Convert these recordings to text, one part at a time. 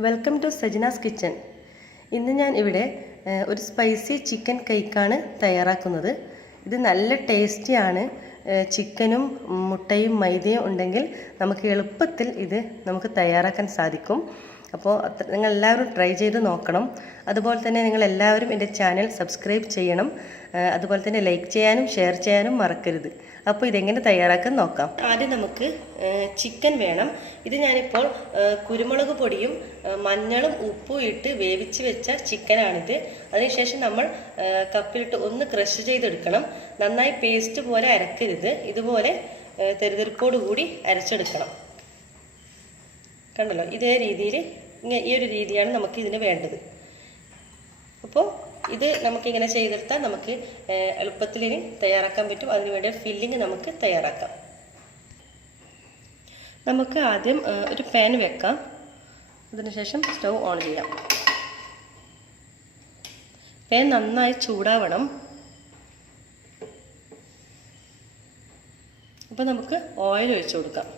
Welcome to Sajina's kitchen. ഇന്ന് ഞാൻ ഇവിടെ ഒരു സ്പൈസി ചിക്കൻ കേക്കാണ് തയ്യാറാക്കുന്നത്. ഇത് നല്ല ടേസ്റ്റിയാണ്. ചിക്കനും മുട്ടയും മൈദയും ഉണ്ടെങ്കിൽ നമുക്ക് എളുപ്പത്തിൽ ഇത് നമുക്ക് തയ്യാറാക്കാൻ സാധിക്കും. അപ്പോൾ നിങ്ങൾ എല്ലാവരും ട്രൈ ചെയ്ത് നോക്കണം. അതുപോലെ തന്നെ നിങ്ങൾ എല്ലാവരും എൻ്റെ ചാനൽ സബ്സ്ക്രൈബ് ചെയ്യണം. അതുപോലെ തന്നെ ലൈക്ക് ചെയ്യാനും ഷെയർ ചെയ്യാനും മറക്കരുത്. അപ്പോൾ ഇതെങ്ങനെ തയ്യാറാക്കാൻ നോക്കാം. ആദ്യം നമുക്ക് ചിക്കൻ വേണം. ഇത് ഞാനിപ്പോൾ കുരുമുളക് പൊടിയും മഞ്ഞളും ഉപ്പും ഇട്ട് വേവിച്ച് വെച്ച ചിക്കനാണിത്. അതിനുശേഷം നമ്മൾ കപ്പിലിട്ട് ഒന്ന് ക്രഷ് ചെയ്തെടുക്കണം. നന്നായി പേസ്റ്റ് പോലെ അരക്കരുത്. ഇതുപോലെ തെരുതെരുപ്പോട് കൂടി അരച്ചെടുക്കണം. കണ്ടല്ലോ, ഇതേ രീതിയിൽ ഈ ഒരു രീതിയാണ് നമുക്ക് ഇതിന് വേണ്ടത്. അപ്പോൾ ഇത് നമുക്കിങ്ങനെ ചെയ്തെടുത്താൽ നമുക്ക് എളുപ്പത്തിൽ ഇനി തയ്യാറാക്കാൻ പറ്റും. അതിനുവേണ്ടി ഫില്ലിങ് നമുക്ക് തയ്യാറാക്കാം. നമുക്ക് ആദ്യം ഒരു പാൻ വെക്കാം. അതിനുശേഷം സ്റ്റൗ ഓൺ ചെയ്യാം. പാൻ നന്നായി ചൂടാവണം. അപ്പോൾ നമുക്ക് ഓയിൽ ഒഴിച്ചു കൊടുക്കാം.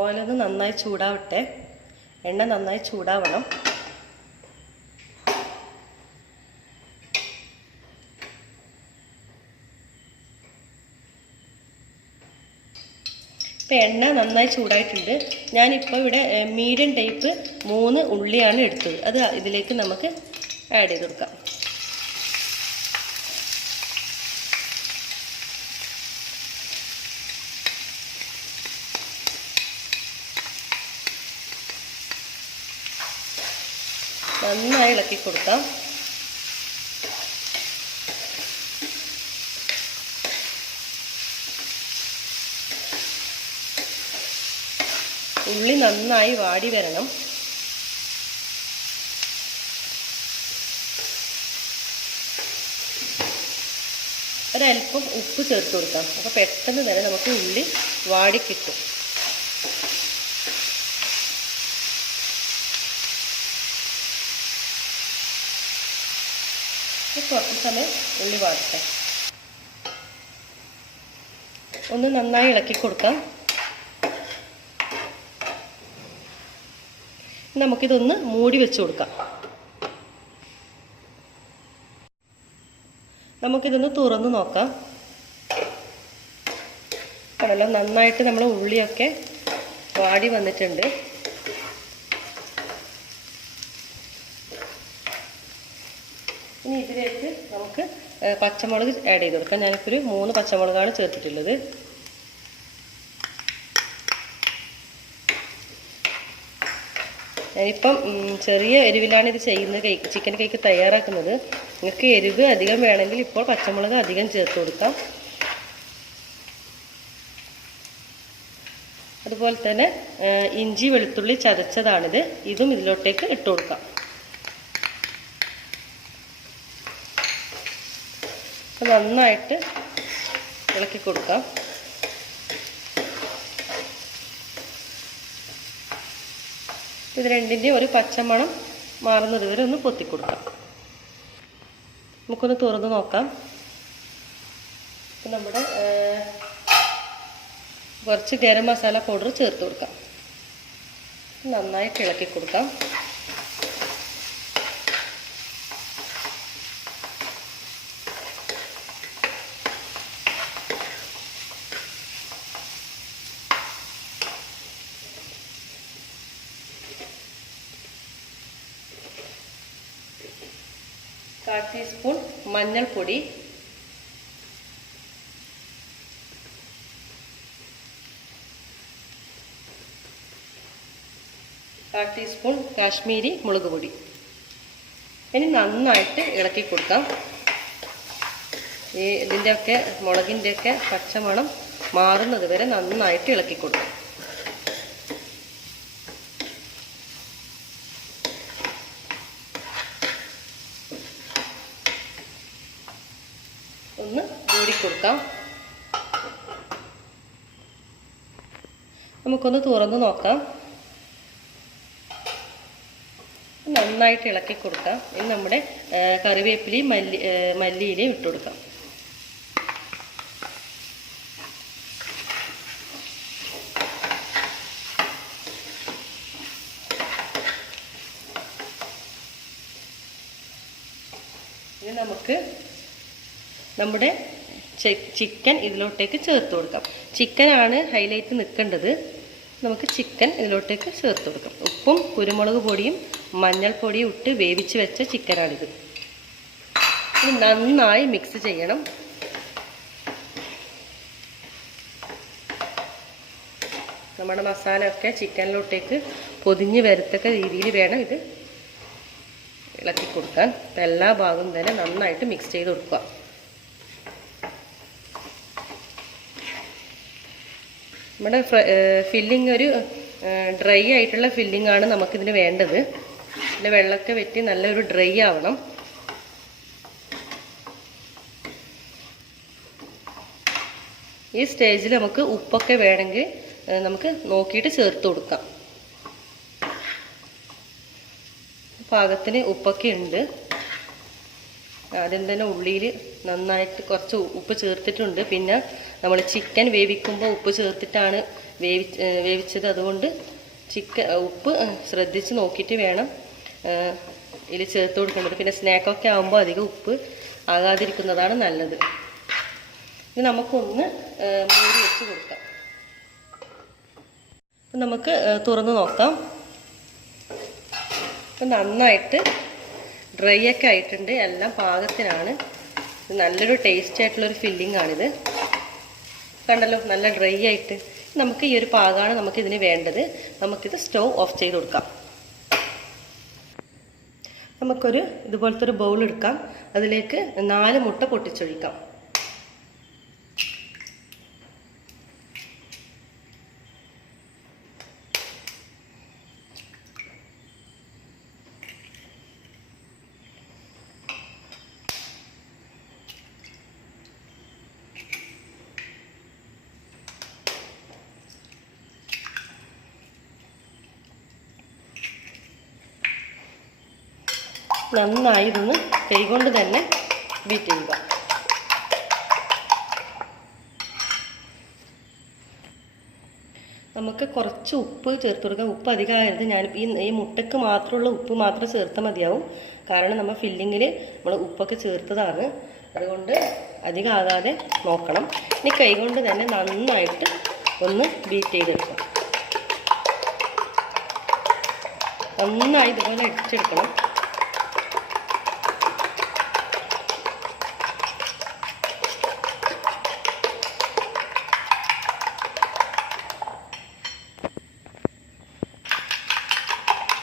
ഓയിലൊന്ന് നന്നായി ചൂടാവട്ടെ. എണ്ണ നന്നായി ചൂടാവണം. ഇപ്പം എണ്ണ നന്നായി ചൂടായിട്ടുണ്ട്. ഞാനിപ്പോൾ ഇവിടെ മീഡിയം ടൈപ്പ് 3 ഉള്ളിയാണ് എടുത്തത്. അത് ഇതിലേക്ക് നമുക്ക് ആഡ് ചെയ്ത് കൊടുക്കാം. നന്നായി ഇളക്കി കൊടുക്കാം. ഉള്ളി നന്നായി വാടി വരണം. ഒരൽപ്പം ഉപ്പ് ചേർത്ത് കൊടുക്കാം. അപ്പോൾ പെട്ടെന്ന് തന്നെ നമുക്ക് ഉള്ളി വാടി കിട്ടും. കുറച്ച് സമയം ഉള്ളി വാടട്ടെ. ഒന്ന് നന്നായി ഇളക്കി കൊടുക്കാം. നമുക്കിതൊന്ന് മൂടി വെച്ച് കൊടുക്കാം. നമുക്കിതൊന്ന് തുറന്ന് നോക്കാം. കണ്ടല്ലോ, നന്നായിട്ട് നമ്മൾ ഉള്ളിയൊക്കെ വാടി വന്നിട്ടുണ്ട്. ഇനി ഇതിലേക്ക് നമുക്ക് പച്ചമുളക് ആഡ് ചെയ്ത് കൊടുക്കാം. ഞാനിപ്പോൾ ഒരു 3 പച്ചമുളകാണ് ചേർത്തിട്ടുള്ളത്. ഞാനിപ്പം ചെറിയ എരിവിലാണ് ഇത് ചെയ്യുന്നത്. ചിക്കൻ കേക്ക് തയ്യാറാക്കുന്നത്. നിങ്ങൾക്ക് എരിവ് അധികം വേണമെങ്കിൽ ഇപ്പോൾ പച്ചമുളക് അധികം ചേർത്ത് കൊടുക്കാം. അതുപോലെ തന്നെ ഇഞ്ചി വെളുത്തുള്ളി ചതച്ചതാണിത്. ഇതും ഇതിലോട്ടേക്ക് ഇട്ട് കൊടുക്കാം. നന്നായിട്ട് ഇളക്കി കൊടുക്കാം. ഇത് രണ്ടിൻ്റെയും ഒരു പച്ചമണം മാറുന്നത് വരെ ഒന്ന് പൊത്തിക്കൊടുക്കാം. നമുക്കൊന്ന് തുറന്ന് നോക്കാം. ഇപ്പം നമ്മുടെ കുറച്ച് ഗരം മസാല പൗഡർ ചേർത്ത് കൊടുക്കാം. നന്നായിട്ട് ഇളക്കി കൊടുക്കാം. കാൽ ടീസ്പൂൺ മഞ്ഞൾപ്പൊടി, കാൽ ടീസ്പൂൺ കാശ്മീരി മുളക് പൊടി. ഇനി നന്നായിട്ട് ഇളക്കി കൊടുക്കാം. ഇതിൻ്റെയൊക്കെ മുളകിൻ്റെയൊക്കെ പച്ചമണം മാറുന്നത് വരെ നന്നായിട്ട് ഇളക്കി കൊടുക്കാം. ഒന്ന് മൂടിക്കൊടുക്കാം. നമുക്കൊന്ന് തുറന്ന് നോക്കാം. നന്നായിട്ട് ഇളക്കി കൊടുക്കാം. ഇനി നമ്മുടെ കറിവേപ്പിലയും മല്ലിയിലയും ഇട്ട് കൊടുക്കാം. നമുക്ക് നമ്മുടെ ചിക്കൻ ഇതിലോട്ടേക്ക് ചേർത്ത് കൊടുക്കാം. ചിക്കനാണ് ഹൈലൈറ്റ് നിൽക്കേണ്ടത്. നമുക്ക് ചിക്കൻ ഇതിലോട്ടേക്ക് ചേർത്ത് കൊടുക്കാം. ഉപ്പും കുരുമുളക് പൊടിയും മഞ്ഞൾപ്പൊടിയും ഇട്ട് വേവിച്ച് വെച്ച ചിക്കനാണിത്. ഇത് നന്നായി മിക്സ് ചെയ്യണം. നമ്മുടെ മസാല ഒക്കെ ചിക്കനിലോട്ടേക്ക് പൊതിഞ്ഞ് വരത്തക്ക രീതിയിൽ വേണം ഇത് ഇളക്കി കൊടുക്കാൻ. എല്ലാ ഭാഗവും തന്നെ നന്നായിട്ട് മിക്സ് ചെയ്ത് കൊടുക്കുക. നമ്മുടെ ഫില്ലിങ് ഒരു ഡ്രൈ ആയിട്ടുള്ള ഫില്ലിംഗ് ആണ് നമുക്കിതിന് വേണ്ടത്. പിന്നെ വെള്ളമൊക്കെ വെറ്റി നല്ലൊരു ഡ്രൈ ആവണം. ഈ സ്റ്റേജിൽ നമുക്ക് ഉപ്പൊക്കെ വേണമെങ്കിൽ നമുക്ക് നോക്കിയിട്ട് ചേർത്ത് കൊടുക്കാം. പാകത്തിന് ഉപ്പൊക്കെ ഉണ്ട്. ആദ്യം തന്നെ ഉള്ളിയിൽ നന്നായിട്ട് കുറച്ച് ഉപ്പ് ചേർത്തിട്ടുണ്ട്. പിന്നെ നമ്മൾ ചിക്കൻ വേവിക്കുമ്പോൾ ഉപ്പ് ചേർത്തിട്ടാണ് വേവിച്ചത്. അതുകൊണ്ട് ഉപ്പ് ശ്രദ്ധിച്ച് നോക്കിയിട്ട് വേണം ഇതിൽ ചേർത്ത് കൊടുക്കേണ്ടത്. പിന്നെ സ്നാക്കൊക്കെ ആകുമ്പോൾ അധികം ഉപ്പ് ആകാതിരിക്കുന്നതാണ് നല്ലത്. ഇത് നമുക്കൊന്ന് മൂടി വെച്ച് കൊടുക്കാം. അപ്പം നമുക്ക് തുറന്ന് നോക്കാം. അപ്പം നന്നായിട്ട് ഡ്രൈ ഒക്കെ ആയിട്ടുണ്ട്. എല്ലാം പാകത്തിനാണ്. നല്ലൊരു ടേസ്റ്റ് ആയിട്ടുള്ളൊരു ഫില്ലിംഗ് ആണിത്. കണ്ടല്ലോ, നല്ല ഡ്രൈ ആയിട്ട്. നമുക്ക് ഈ ഒരു പാകമാണ് നമുക്കിതിന് വേണ്ടത്. നമുക്കിത് സ്റ്റൗ ഓഫ് ചെയ്ത് കൊടുക്കാം. നമുക്കൊരു ഇതുപോലത്തെ ഒരു ബൗൾ എടുക്കാം. അതിലേക്ക് 4 മുട്ട പൊട്ടിച്ചൊഴിക്കാം. നന്നായി ഇതൊന്ന് കൈകൊണ്ട് തന്നെ ബീറ്റ് ചെയ്യുക. നമുക്ക് കുറച്ച് ഉപ്പ് ചേർത്ത് കൊടുക്കാം. ഉപ്പ് അധികമായത് ഞാനിപ്പോൾ ഈ മുട്ടയ്ക്ക് മാത്രമുള്ള ഉപ്പ് മാത്രം ചേർത്താൽ മതിയാവും. കാരണം നമ്മൾ ഫില്ലിങ്ങിൽ നമ്മൾ ഉപ്പൊക്കെ ചേർത്തതാണ്. അതുകൊണ്ട് അധികം ആകാതെ നോക്കണം. ഇനി കൈകൊണ്ട് തന്നെ നന്നായിട്ട് ഒന്ന് ബീറ്റ് ചെയ്തെടുക്കാം. നന്നായി ഇതുപോലെ അടിച്ചെടുക്കണം.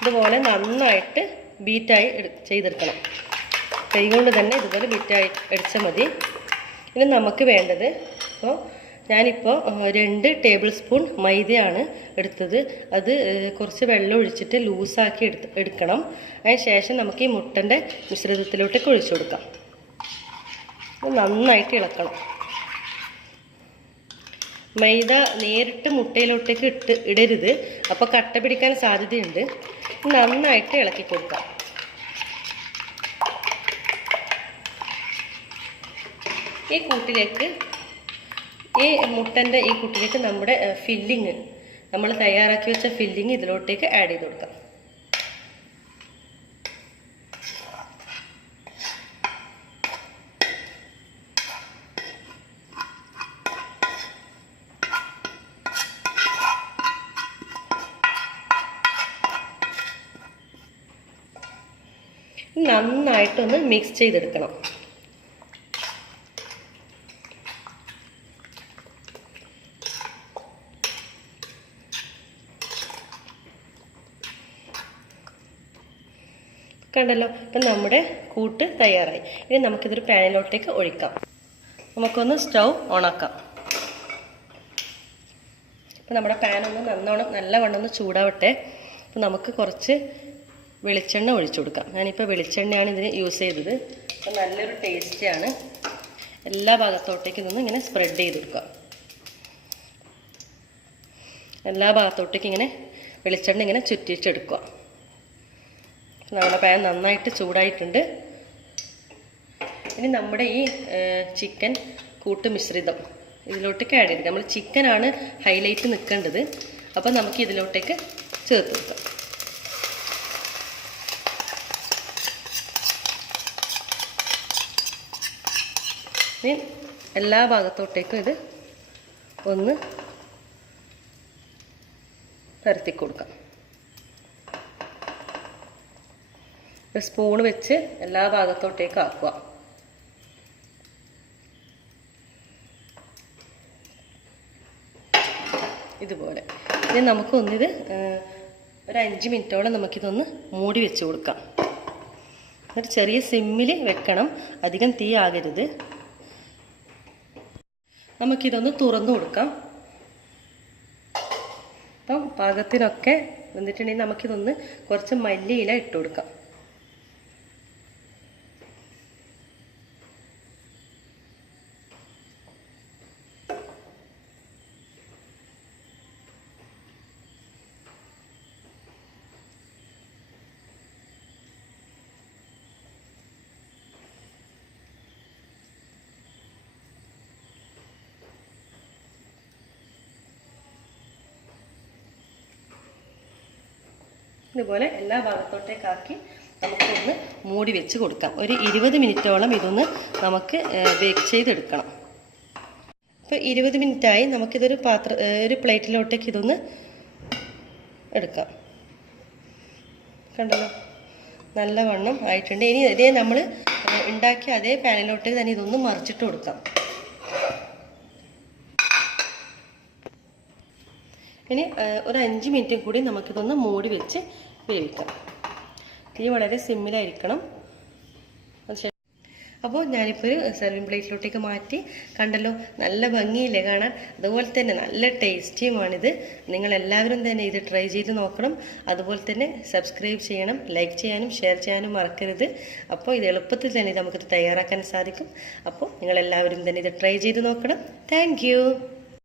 ഇതുപോലെ നന്നായിട്ട് ബീറ്റായി ചെയ്തെടുക്കണം. കൈകൊണ്ട് തന്നെ ഇതുപോലെ ബീറ്റായി അടിച്ചാൽ മതി. ഇനി നമുക്ക് വേണ്ടത്, അപ്പോൾ ഞാനിപ്പോൾ 2 ടേബിൾ സ്പൂൺ മൈദയാണ് എടുത്തത്. അത് കുറച്ച് വെള്ളം ഒഴിച്ചിട്ട് ലൂസാക്കി എടുക്കണം. അതിന് ശേഷം നമുക്ക് ഈ മുട്ടൻ്റെ മിശ്രിതത്തിലോട്ടേക്ക് ഒഴിച്ചു കൊടുക്കാം. നന്നായിട്ട് ഇളക്കണം. മൈദ നേരിട്ട് മുട്ടയിലോട്ടേക്ക് ഇടരുത്. അപ്പോൾ കട്ട പിടിക്കാൻ സാധ്യതയുണ്ട്. നന്നായിട്ട് ഇളക്കി കൊടുക്കാം. ഈ കൂട്ടിലേക്ക്, ഈ മുട്ടൻ്റെ ഈ കൂട്ടിലേക്ക് നമ്മുടെ ഫില്ലിങ്, നമ്മൾ തയ്യാറാക്കി വെച്ച ഫില്ലിങ് ഇതിലോട്ടേക്ക് ആഡ് ചെയ്ത് കൊടുക്കാം. നന്നായിട്ടൊന്ന് മിക്സ് ചെയ്തെടുക്കണം. കണ്ടല്ലോ, ഇപ്പം നമ്മുടെ കൂട്ട് തയ്യാറായി. ഇനി നമുക്കിതൊരു പാനിലോട്ടേക്ക് ഒഴിക്കാം. നമുക്കൊന്ന് സ്റ്റൗ ഓണാക്കാം. അപ്പം നമ്മുടെ പാനൊന്ന് നല്ലവണ്ണം ഒന്ന് ചൂടാവട്ടെ. അപ്പം നമുക്ക് കുറച്ച് വെളിച്ചെണ്ണ ഒഴിച്ചു കൊടുക്കാം. ഞാനിപ്പോൾ വെളിച്ചെണ്ണയാണ് ഇതിന് യൂസ് ചെയ്തത്. അപ്പം നല്ലൊരു ടേസ്റ്റിയാണ്. എല്ലാ ഭാഗത്തോട്ടേക്കും ഇതൊന്ന് ഇങ്ങനെ സ്പ്രെഡ് ചെയ്ത് കൊടുക്കുക. എല്ലാ ഭാഗത്തോട്ടേക്കും ഇങ്ങനെ വെളിച്ചെണ്ണ ഇങ്ങനെ ചുറ്റിച്ചെടുക്കുക. നമ്മുടെ പാൻ നന്നായിട്ട് ചൂടായിട്ടുണ്ട്. ഇനി നമ്മുടെ ഈ ചിക്കൻ കൂട്ട് മിശ്രിതം ഇതിലോട്ടേക്ക് ആഡ് ചെയ്ത്, നമ്മൾ ചിക്കനാണ് ഹൈലൈറ്റ് നിൽക്കേണ്ടത്. അപ്പം നമുക്ക് ഇതിലോട്ടേക്ക് ചേർത്ത് കൊടുക്കാം. ഇനി എല്ലാ ഭാഗത്തോട്ടേക്കും ഇത് ഒന്ന് പരത്തി കൊടുക്കാം. ഒരു സ്പൂൺ വെച്ച് എല്ലാ ഭാഗത്തോട്ടേക്കും ആക്കുക. ഇതുപോലെ. ഇനി നമുക്കൊന്നിത് ഒരു 5 മിനിറ്റോളം നമുക്കിതൊന്ന് മൂടി വെച്ച് കൊടുക്കാം. ഒരു ചെറിയ സിമ്മിൽ വെക്കണം, അധികം തീ ആകരുത്. നമുക്കിതൊന്ന് തുറന്നു കൊടുക്കാം. അപ്പം പാകത്തിനൊക്കെ വന്നിട്ടുണ്ടെങ്കിൽ നമുക്കിതൊന്ന് കുറച്ച് മല്ലിയില ഇട്ട് കൊടുക്കാം. ഇതുപോലെ എല്ലാ ഭാഗത്തോട്ടേക്കാക്കി നമുക്കൊന്ന് മൂടി വെച്ച് കൊടുക്കാം. ഒരു 20 മിനിറ്റോളം ഇതൊന്ന് നമുക്ക് ബേക്ക് ചെയ്തെടുക്കണം. ഇപ്പോൾ 20 മിനിറ്റായി. നമുക്കിതൊരു ഒരു പ്ലേറ്റിലോട്ടേക്ക് ഇതൊന്ന് എടുക്കാം. കണ്ടല്ലോ, നല്ലവണ്ണം ആയിട്ടുണ്ട്. ഇനി ഇതേ നമ്മൾ ഉണ്ടാക്കിയ അതേ പാനിലോട്ടേക്ക് തന്നെ ഇതൊന്ന് മറിച്ചിട്ട് കൊടുക്കാം. ഇനി ഒരു 5 മിനിറ്റും കൂടി നമുക്കിതൊന്ന് മൂടി വെച്ച് വേവിക്കാം. തീ വളരെ സിമ്മിലായിരിക്കണം. അപ്പോൾ ഞാനിപ്പോൾ ഒരു സെർവിങ് പ്ലേറ്റിലോട്ടേക്ക് മാറ്റി. കണ്ടല്ലോ, നല്ല ഭംഗിയില്ലേ കാണാൻ? അതുപോലെ തന്നെ നല്ല ടേസ്റ്റിയുമാണിത്. നിങ്ങളെല്ലാവരും തന്നെ ഇത് ട്രൈ ചെയ്ത് നോക്കണം. അതുപോലെ തന്നെ സബ്സ്ക്രൈബ് ചെയ്യണം, ലൈക്ക് ചെയ്യാനും ഷെയർ ചെയ്യാനും മറക്കരുത്. അപ്പോൾ ഇത് എളുപ്പത്തിൽ തന്നെ നമുക്കിത് തയ്യാറാക്കാൻ സാധിക്കും. അപ്പോൾ നിങ്ങളെല്ലാവരും തന്നെ ഇത് ട്രൈ ചെയ്ത് നോക്കണം. താങ്ക്